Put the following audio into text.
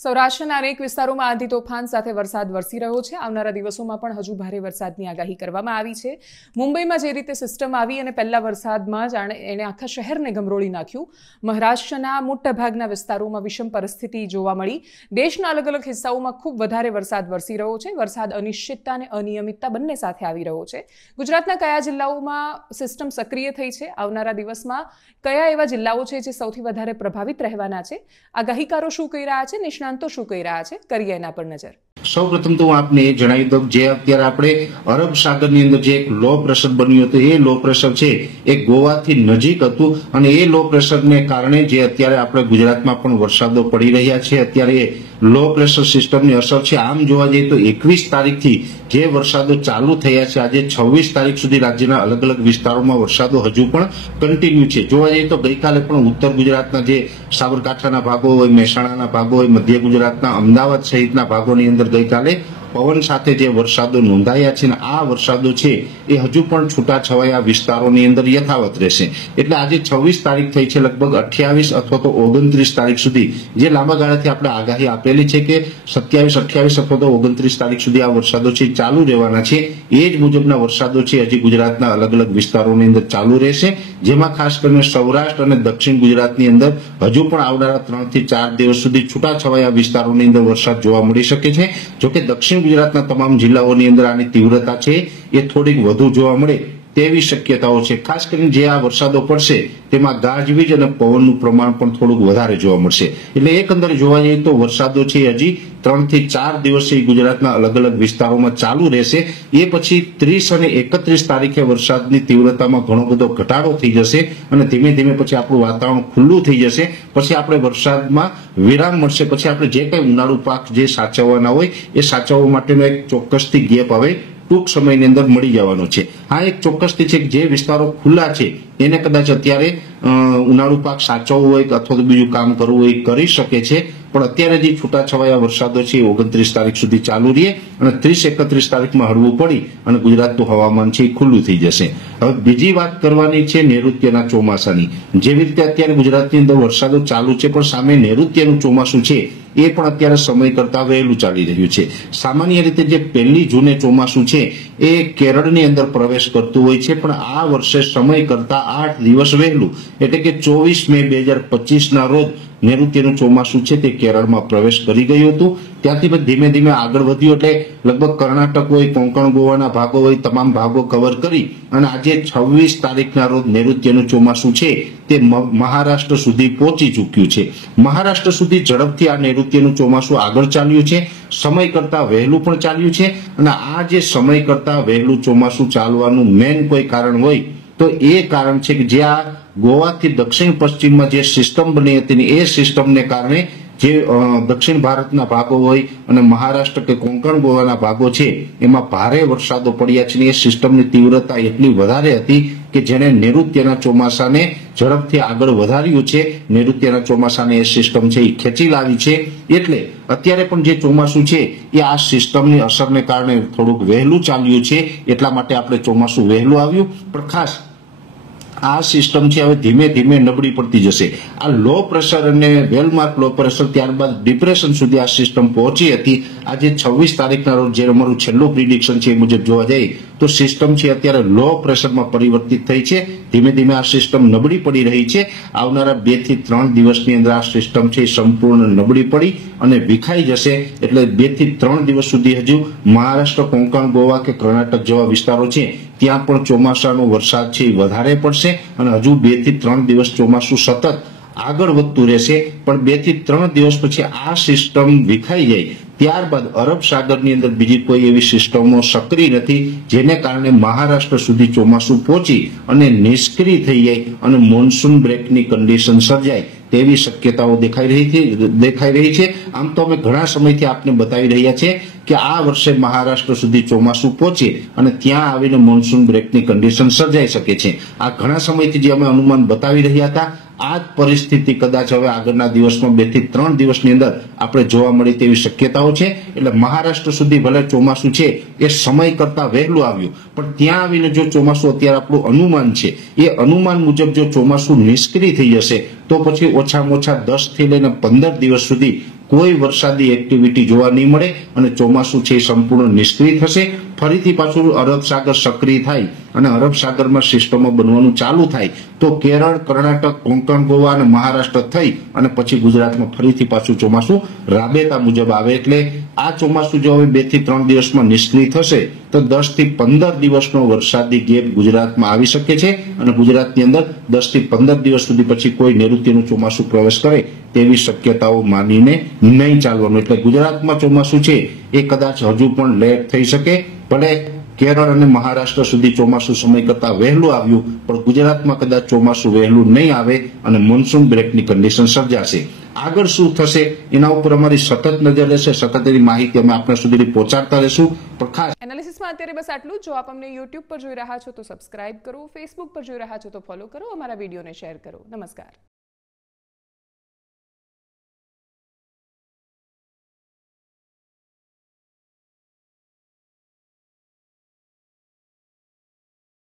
સૌરાષ્ટ્રના અનેક વિસ્તારોમાં આંધી તોફાન સાથે વરસાદ વરસી રહ્યો છે। આવનારા દિવસોમાં પણ હજુ ભારે વરસાદની આગાહી કરવામાં આવી છે। મુંબઈમાં જે રીતે સિસ્ટમ આવી અને પહેલા વરસાદમાં જ એણે આખા શહેરને ગમરોળી નાખ્યું। મહારાષ્ટ્રના મોટાભાગના વિસ્તારોમાં વિષમ પરિસ્થિતિ જોવા મળી। દેશના અલગ અલગ હિસ્સાઓમાં ખૂબ વધારે વરસાદ વરસી રહ્યો છે। વરસાદ અનિશ્ચિતતા અને અનિયમિતતા બંને સાથે આવી રહ્યો છે। ગુજરાતના કયા જિલ્લાઓમાં સિસ્ટમ સક્રિય થઈ છે? આવનારા દિવસમાં કયા એવા જિલ્લાઓ છે જે સૌથી વધારે પ્રભાવિત રહેવાના છે? આગાહીકારો શું કહી રહ્યા છે? નિષ્ણાંતો શું કહી રહ્યા છે? કરીએ એના પર નજર। સૌપ્રથમ તો હું આપને એ જણાવી દઉં જે અત્યારે આપણે અરબ સાગરની અંદર જે એક લો પ્રેશર બન્યું હતું એ લો પ્રેશર છે એ ગોવાથી નજીક હતું અને એ લો પ્રેશરને કારણે જે અત્યારે આપણે ગુજરાતમાં પણ વરસાદો પડી રહ્યા છે। અત્યારે એ લો પ્રેશર સિસ્ટમની અસર છે। આમ જોવા જઈએ તો 21 તારીખથી જે વરસાદો ચાલુ થયા છે આજે 26 તારીખ સુધી રાજ્યના અલગ અલગ વિસ્તારોમાં વરસાદો હજુ પણ કન્ટિન્યુ છે। જોવા જઈએ તો ગઈકાલે પણ ઉત્તર ગુજરાતના જે સાબરકાંઠાના ભાગો હોય, મહેસાણાના ભાગો હોય, મધ્ય ગુજરાતના અમદાવાદ સહિતના ભાગોની અંદર ગઈકાલે પવન સાથે જે વરસાદો નોંધાયા છે ને આ વરસાદો છે એ હજુ પણ છૂટાછવાયા વિસ્તારોની અંદર યથાવત રહેશે। એટલે આજે 26 તારીખ થઈ છે, લગભગ 28 અથવા તો 29 તારીખ સુધી જે લાંબા ગાળાથી આપણે આગાહી આપેલી છે કે 27, 28 અથવા તો 29 તારીખ સુધી આ વરસાદો છે ચાલુ રહેવાના છે। એ જ મુજબના વરસાદો છે હજી ગુજરાતના અલગ અલગ વિસ્તારોની અંદર ચાલુ રહેશે, જેમાં ખાસ કરીને સૌરાષ્ટ્ર અને દક્ષિણ ગુજરાતની અંદર હજુ પણ આવનારા 3 થી 4 દિવસ સુધી છૂટાછવાયા વિસ્તારોની અંદર વરસાદ જોવા મળી શકે છે। જોકે દક્ષિણ ગુજરાતના તમામ જિલ્લાઓની અંદર આની તીવ્રતા છે એ થોડીક વધુ જોવા મળે તેવી શક્યતાઓ છે। ખાસ કરીને જે આ વરસાદો પડશે તેમાં ગાજવીજ અને પવનનું પ્રમાણ પણ થોડુંક વધારે જોવા મળશે। એટલે એકંદરે જોવા જઈએ તો વરસાદો છે હજી 3 થી 4 દિવસ ગુજરાતના અલગ અલગ વિસ્તારોમાં ચાલુ રહેશે। એ પછી 30 અને 31 તારીખે વરસાદની તીવ્રતામાં ઘણો બધો ઘટાડો થઈ જશે અને ધીમે ધીમે પછી આપણું વાતાવરણ ખુલ્લું થઈ જશે। પછી આપણે વરસાદમાં વિરામ મળશે। પછી આપણે જે કંઈ ઉનાળુ પાક જે સાચવવાના હોય એ સાચવવા માટેનો એક ચોક્કસથી ગેપ હવે ટૂંક સમયની અંદર મળી જવાનો છે। આ એક ચોક્કસથી છે જે વિસ્તારો ખુલ્લા છે એને કદાચ અત્યારે ઉનાળુ પાક સાચવવો હોય અથવા તો બીજું કામ કરવું હોય કરી શકે છે, પણ અત્યારે જે છૂટાછવાયા વરસાદો છે 29 તારીખ સુધી ચાલુ રહે અને 30-31 તારીખમાં હળવું પડી અને ગુજરાતનું હવામાન છે એ ખુલ્લું થઈ જશે। હવે બીજી વાત કરવાની છે નૈઋત્યના ચોમાસાની। જેવી રીતે અત્યારે ગુજરાતની અંદર વરસાદો ચાલુ છે પણ સામે નૈઋત્યનું ચોમાસું છે એ પણ અત્યારે સમય કરતા વહેલું ચાલી રહ્યું છે। સામાન્ય રીતે જે 1 જૂને ચોમાસું છે એ કેરળની અંદર પ્રવેશ કરતું હોય છે, પણ આ વર્ષે સમય કરતા 8 દિવસ વહેલું એટલે કે 24 મે 2025ના રોજ નૈઋત્યનું ચોમાસું છે તે કેરળમાં પ્રવેશ કરી ગયું હતું। ત્યાંથી ધીમે ધીમે આગળ વધ્યું એટલે લગભગ કર્ણાટક હોય, કોંકણ ગોવાના ભાગો હોય, તમામ ભાગો કવર કરી અને આજે 26 તારીખના રોજ નૈઋત્યનું ચોમાસું છે તે મહારાષ્ટ્ર સુધી પહોંચી ચૂક્યું છે। મહારાષ્ટ્ર સુધી ઝડપથી આ નૈઋત્યનું ચોમાસું આગળ ચાલ્યું છે, સમય કરતા વહેલું પણ ચાલ્યું છે અને આ જે સમય કરતા વહેલું ચોમાસું ચાલવાનું મેન કોઈ કારણ હોય તો એ કારણ છે કે જે આ ગોવાથી દક્ષિણ પશ્ચિમમાં જે સિસ્ટમ બની હતી એ સિસ્ટમને કારણે જે દક્ષિણ ભારતના ભાગો હોય અને મહારાષ્ટ્ર કે કોંકણ ગોવાના ભાગો છે એમાં ભારે વરસાદો પડ્યા છે। એ સિસ્ટમની તીવ્રતા એટલી વધારે હતી કે જેને નૈઋત્યના ચોમાસાને ઝડપથી આગળ વધાર્યું છે। નૈઋત્યના ચોમાસાને એ સિસ્ટમ છે એ ખેંચી લાવી છે। એટલે અત્યારે પણ જે ચોમાસું છે એ આ સિસ્ટમની અસરને કારણે થોડુંક વહેલું ચાલ્યું છે, એટલા માટે આપણે ચોમાસું વહેલું આવ્યું। પણ ખાસ આ સિસ્ટમ છે હવે ધીમે ધીમે નબળી પડતી જશે। આ લો પ્રેશર અને વેલમાર્ક લો પ્રેશર ત્યારબાદ ડિપ્રેશન સુધી આ સિસ્ટમ પહોંચી હતી। આજે 26 તારીખના રોજ જે અમારું છેલ્લું પ્રિડિક્શન છે એ મુજબ જોવા જઈએ તો સિસ્ટમ છે અત્યારે લો પ્રેશરમાં પરિવર્તિત થઈ છે। ધીમે ધીમે આ સિસ્ટમ નબળી પડી રહી છે। આવનારા 2 થી 3 દિવસની અંદર આ સિસ્ટમ છે સંપૂર્ણ નબળી પડી અને વિખાઈ જશે। એટલે 2 થી 3 દિવસ સુધી હજુ મહારાષ્ટ્ર, કોંકણ, ગોવા કે કર્ણાટક જેવા વિસ્તારો છે ત્યાં પણ ચોમાસાનો વરસાદ છે વધારે પડશે અને હજુ 2 થી 3 દિવસ ચોમાસું સતત આગળ વધતું રહેશે। પણ 2 થી 3 દિવસ પછી આ સિસ્ટમ વિખાઈ જાય ત્યારબાદ અરબ સાગરની અંદર બીજી કોઈ એવી સિસ્ટમો સક્રિય નથી જેને કારણે મહારાષ્ટ્ર સુધી ચોમાસું પહોંચી અને નિષ્ક્રિય થઈ જાય અને મોન્સૂન બ્રેકની કન્ડિશન સર્જાય તેવી શક્યતાઓ દેખાઈ રહી છે। આમ તો અમે ઘણા સમયથી આપને બતાવી રહ્યા છે કે આ વર્ષે મહારાષ્ટ્ર સુધી ચોમાસું પહોંચે અને ત્યાં આવીને મોન્સૂન બ્રેકની કન્ડિશન સર્જાઈ શકે છે। આ ઘણા સમયથી જે અમે અનુમાન બતાવી રહ્યા હતા આ જ પરિસ્થિતિ કદાચ હવે આગળના દિવસમાં 2 થી 3 દિવસની અંદર આપણે જોવા મળી તેવી શક્યતાઓ છે। એટલે મહારાષ્ટ્ર સુધી ભલે ચોમાસું છે એ સમય કરતા વહેલું આવ્યું, પણ ત્યાં આવીને જો ચોમાસું અત્યારે આપણું અનુમાન છે એ અનુમાન મુજબ જો ચોમાસું નિષ્ક્રિય થઈ જશે તો પછી ઓછામાં ઓછા 10 થી લઈને 15 દિવસ સુધી કોઈ વરસાદી એક્ટિવિટી જોવા નહીં મળે અને ચોમાસું છે એ સંપૂર્ણ નિષ્ક્રિય થશે. ફરીથી પાછું અરબ સાગર સક્રિય થાય અને અરબ સાગરમાં સિસ્ટમો બનવાનું ચાલુ થાય તો કેરળ, કર્ણાટક, કોંકણ, ગોવા અને મહારાષ્ટ્ર થઈ અને પછી ગુજરાતમાં ફરીથી પાછું ચોમાસું રાબેતા મુજબ આવે. એટલે આ ચોમાસું જો હવે 2 થી 3 દિવસમાં નિષ્ક્રિય થશે તો 10 થી 15 દિવસનો વરસાદી ગેપ ગુજરાતમાં આવી શકે છે અને ગુજરાતની અંદર 10 થી 15 દિવસ સુધી પછી કોઈ નૈઋત્યનું ચોમાસું પ્રવેશ કરે તેવી શક્યતાઓ માનીને નહીં ચાલવાનું. એટલે ગુજરાતમાં ચોમાસું છે એ કદાચ હજુ પણ લેટ થઈ શકે. ભલે કેરળ અને મહારાષ્ટ્ર સુધી ચોમાસું સમય કરતા વહેલું આવ્યું પણ ગુજરાતમાં કદાચ ચોમાસું વહેલું નહીં આવે અને મોન્સૂન બ્રેકની કન્ડિશન સર્જાશે. આગળ શું થશે એના ઉપર અમારી સતત નજર રહેશે. સતત એની માહિતી અમે આપણા સુધી પહોંચાડતા રહેશું. પણ ખાસ એનાલિસિસમાં અત્યારે બસ આટલું જ. જો આપ અમને યુટ્યુબ પર જોઈ રહ્યા છો તો સબસ્ક્રાઇબ કરો, ફેસબુક પર જોઈ રહ્યા છો તો ફોલો કરો, અમારા વિડીયોને શેર કરો. નમસ્કાર.